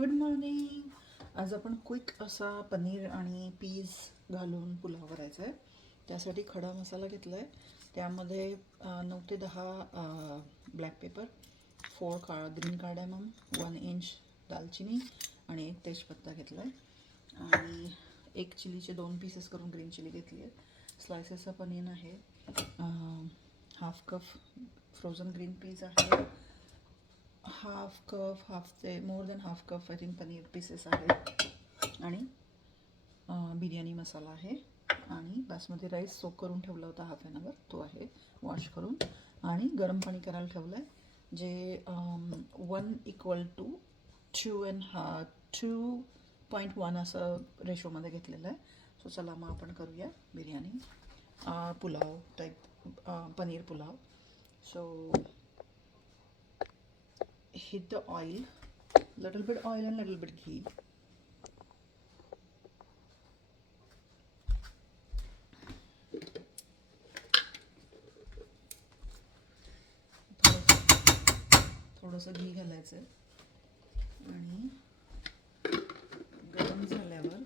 Good morning. आज आपण quick असा पनीर आणि पीज घालून पुलाव करायचा आहे. त्यासाठी खडा मसाला घेतला आहे. त्यामध्ये 9 ते 10 black pepper, 4 green cardamom, 1 inch दालचिनी आणि 1 तेजपत्ता घेतला आहे. आणि 1 चिलीचे 2 पीसेस करून ग्रीन चिली घेतली आहे. स्लायसेसचा पनीर आहे. Half cup frozen green peas आहे. More than half cup I think paneer pieces आहेत. आणि बिर्याणी मसाला आहे. आणि बासमती राईस सोक करून ठेवला होता हाफ ॲन आवर, तो आहे वॉश करून. आणि गरम पाणी करायला ठेवलं आहे, जे 1:2.1 असं रेशोमध्ये घेतलेलं आहे. सो चला मग आपण करूया biryani pulao type paneer pulao. So heat the oil, little bit oil and little bit ghee. थोडंसं घी घालायचं आणि गरम झाल्यावर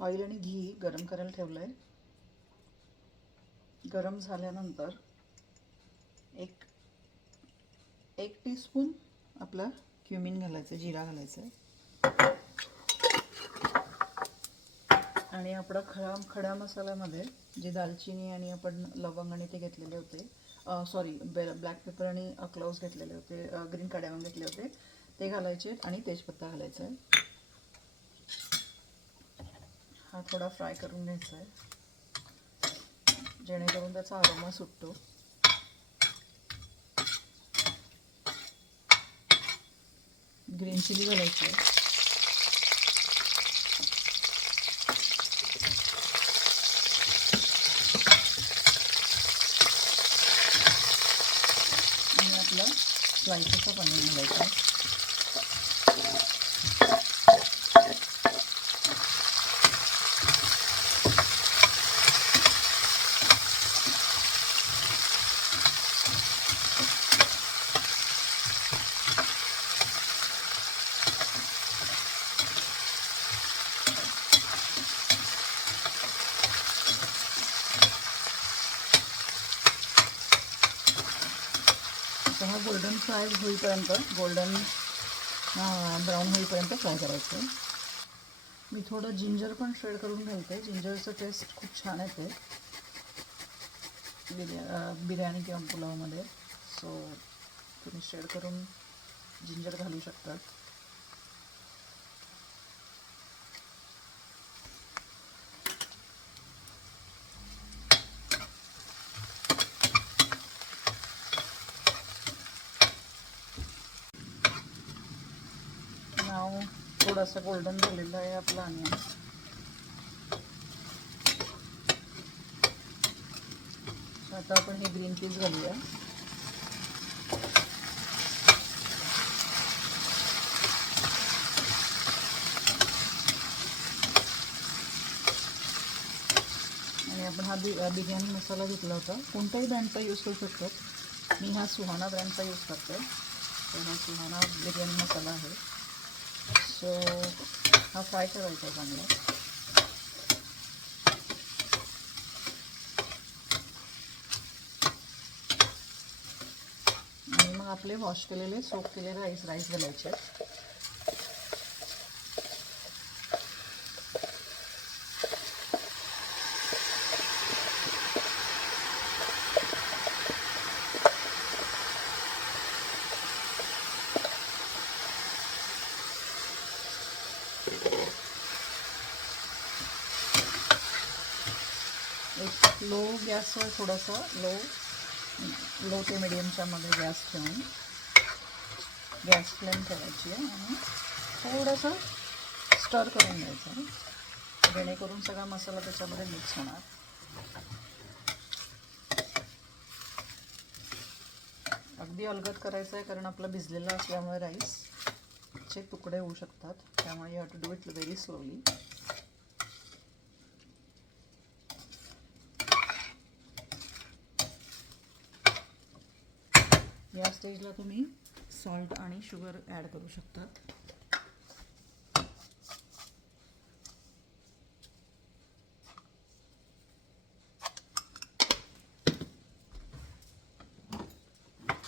ऑइल आणि घी गरम करायला ठेवलं आहे. गरम झाल्यानंतर एक टीस्पून आपला क्युमिन घालायचं, जिरा घालायचं आहे. आणि आपला खडा मसाल्यामध्ये जे दालचिनी आणि आपण लवंग आणि ते घेतलेले होते, ब्लॅक पेपर आणि क्लोव्स घेतलेले होते, ग्रीन कार्डेमम घेतले होते, ते घालायचे. आणि तेजपत्ता घालायचा आहे. हा थोडा फ्राय करून घ्यायचा आहे, जेणेकरून त्याचा अरोमा सुटतो. ग्रीन चिली घालायची आहे. आणि आपला स्लायसेसचा पनीर घालायचा आहे. हा गोल्डन ब्राऊन होईपर्यंत फ्राय करायचं आहे. मी थोडं जिंजर पण श्रेड करून घालते. जिंजरचं टेस्ट खूप छान येते बिर्याणी किंवा पुलावमध्ये. सो तुम्ही श्रेड करून जिंजर घालू शकतात. नाव थोडासा गोल्डन झालेला आहे आपला अनियन. आता आपण हे ग्रीन पीस घालूया. आणि आपण हा बिर्याणी मसाला घेतला होता. कोणत्याही ब्रँडचा यूज करू शकतो. मी हा सुहाना ब्रँडचा यूज करते. तर हा सुहाना बिर्याणी मसाला आहे. सो हा फ्राय करायचा चांगला. आणि मग आपले वॉश केलेले सोक केलेले राईस घालायचे. एक लो गॅसवर थोडासा लो ते मिडियमच्या मध्ये गॅस ठेवून गॅस फ्लेम ठेवायची आहे. आणि थोडंसं स्टर करून घ्यायचं, जेणेकरून सगळा मसाला त्याच्यामध्ये मिक्स होणार. अगदी अलगद करायचं आहे, कारण आपला भिजलेला असल्यामुळे राईसचे तुकडे होऊ शकतात. त्यामुळे you have to do it very slowly. या स्टेजला तुम्ही सॉल्ट आणि शुगर ॲड करू शकतात.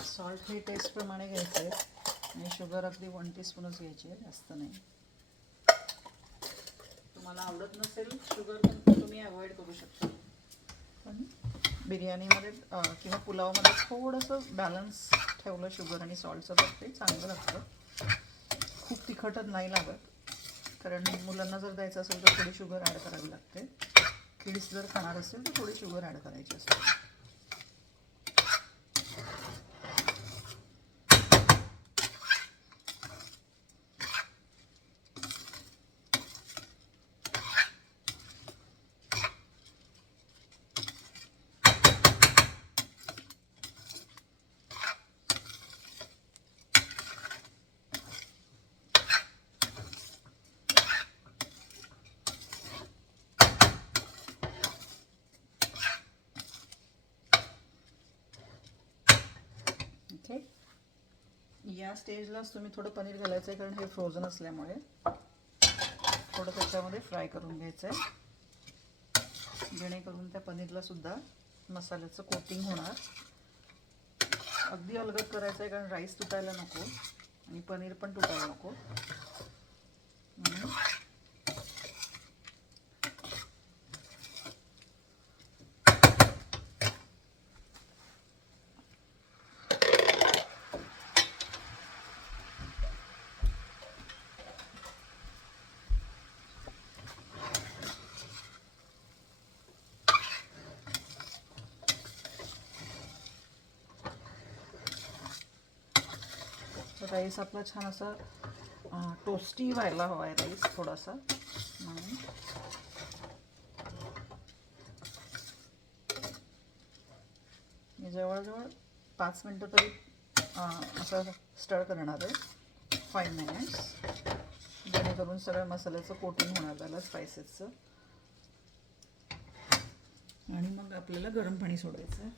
सॉल्ट हे टेस्टप्रमाणे घ्यायचं आहे आणि शुगर अगदी 1 टीस्पूनच घ्यायची आहे, जास्त नाही. तुम्हाला आवडत नसेल शुगर तर तुम्ही अवॉइड करू शकता. पण बिर्याणीमध्ये किंवा पुलावमध्ये थोडंसं बॅलन्स ठेवलं शुगर आणि सॉल्टचं तर ते चांगलं लागतं. खूप तिखटच नाही लागत, कारण मुलांना जर द्यायचं असेल तर थोडी शुगर ॲड करावी लागते. किड्स जर खाणार असेल तर थोडी शुगर ॲड करायची असते. ओके, या स्टेजलाच तुम्ही थोडं पनीर घालायचं आहे, कारण हे फ्रोझन असल्यामुळे थोडं त्याच्यामध्ये फ्राय करून घ्यायचं आहे, जेणेकरून त्या पनीरला सुद्धा मसाल्याचं कोटिंग होणार. अगदी अलगद करायचं आहे, कारण राईस तुटायला नको आणि पनीर पण तुटायला नको. राईस आपला छान असा टोस्टी व्हायला हवा आहे राईस थोडासा. म्हणून मी जवळजवळ 5 मिनटं तरी असं स्टर करणार आहे, 5 मिनिट्स, जेणेकरून सगळ्या मसाल्याचं कोटिंग होणार त्याला स्पायसेसचं. आणि मग आपल्याला गरम पाणी सोडायचं आहे.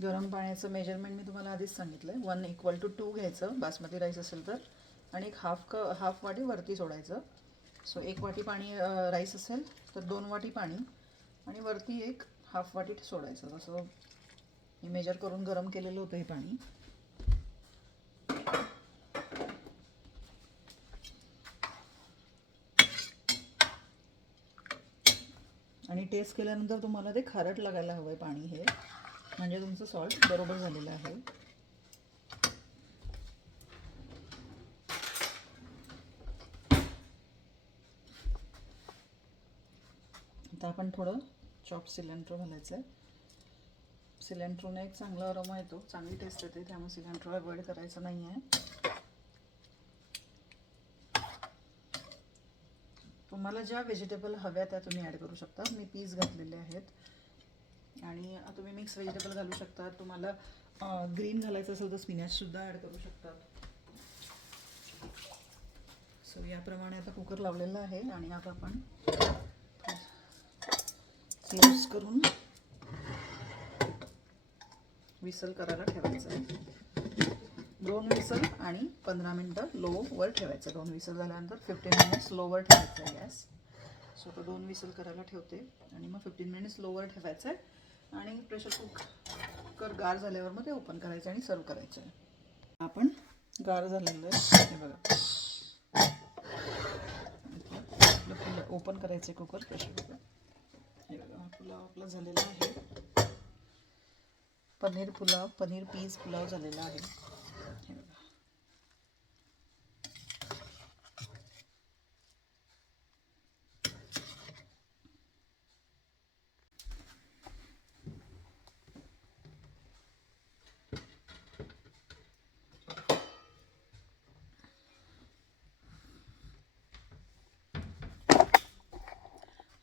गरम पाण्याचं मेजरमेंट मी तुम्हाला आधीच सांगितलं आहे, 1:2 घ्यायचं बासमती राईस असेल तर, आणि एक हाफ वाटी वरती सोडायचं. सो 1 वाटी पाणी राईस असेल तर 2 वाटी पाणी, आणि वरती एक हाफ वाटी सोडायचं. तसं मी मेजर करून गरम केलेलं होतं हे पाणी. आणि टेस्ट केल्यानंतर तुम्हाला ते खारट लागायला हवं आहे पाणी हे, म्हणजे तुमचं सॉल्ट बरोबर झालेलं आहे. आता आपण थोडं चॉप सिलेंट्रो घालायचं आहे. सिलेंट्रोने एक चांगला अरोमा येतो, चांगली टेस्ट येते, त्यामुळे सिलेंट्रो अवॉइड करायचं नाही आहे. तुम्हाला ज्या व्हेजिटेबल हव्या त्या तुम्ही ॲड करू शकता. मी पीस घातलेले आहेत, आणि तुम्ही मिक्स व्हेजिटेबल घालू शकता. तुम्हाला ग्रीन घालायचं असेल तर स्पिनॅचसुद्धा ॲड करू शकतात. सो याप्रमाणे आता कुकर लावलेला आहे, आणि आता आपण क्लोज करून विसल करायला ठेवायचं आहे. 2 विसल आणि 15 मिनटं लोवर ठेवायचं. 2 विसल झाल्यानंतर 15 मिनिट्स लोवर ठेवायचं आहे गॅस. सो तो 2 विसल करायला ठेवते, आणि मग 15 मिनिट्स लोवर ठेवायचं आहे, आणि प्रेशर कुकर गार झाल्यावर मग ते ओपन करायचं आणि सर्व करायचं आहे. आपण गार झालेलं आहे हे बघा. आपलं ओपन करायचं आहे कुकर, प्रेशर कुकर. हे बघा, हा पुलाव आपला झालेला आहे. पनीर पुलाव, पनीर पीस पुलाव झालेला आहे. हे बघा.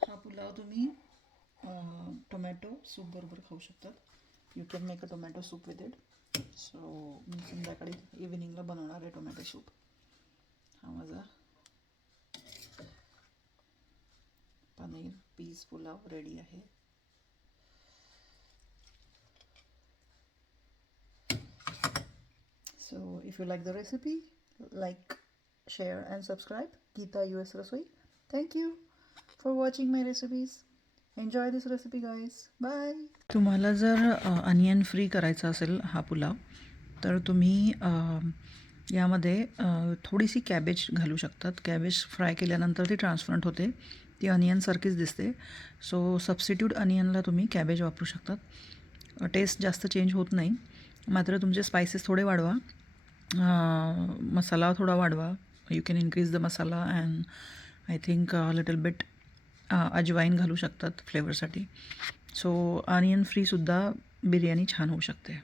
हा पुलाव तुम्ही टोमॅटो सूप बरोबर खाऊ शकतात. You can make a tomato soup with it. So मी संध्याकाळी इव्हिनिंगला बनवणार आहे टोमॅटो सूप. हा माझा पनीर पीस पुलाव रेडी आहे. So if you like the recipe, like, share and subscribe. Geeta US Rasoi. Thank you for watching my recipes. Enjoy this recipe guys. Bye. तुम्हाला जर अनियन फ्री करायचा असेल हा पुलाव तर तुम्ही यामध्ये थोडीशी कॅबेज घालू शकतात. कॅबेज फ्राय केल्यानंतर ती ट्रान्सपरंट होते, ती अनियनसारखीच दिसते. सो सबस्टिट्यूट अनियनला तुम्ही कॅबेज वापरू शकतात. टेस्ट जास्त चेंज होत नाही. मात्र तुमचे स्पायसेस थोडे वाढवा, मसाला थोडा वाढवा. You can increase the masala and I think little bit अजवाईन घालू शकतात फ्लेवरसाठी. सो अनियन फ्रीसुद्धा बिर्याणी छान होऊ शकते.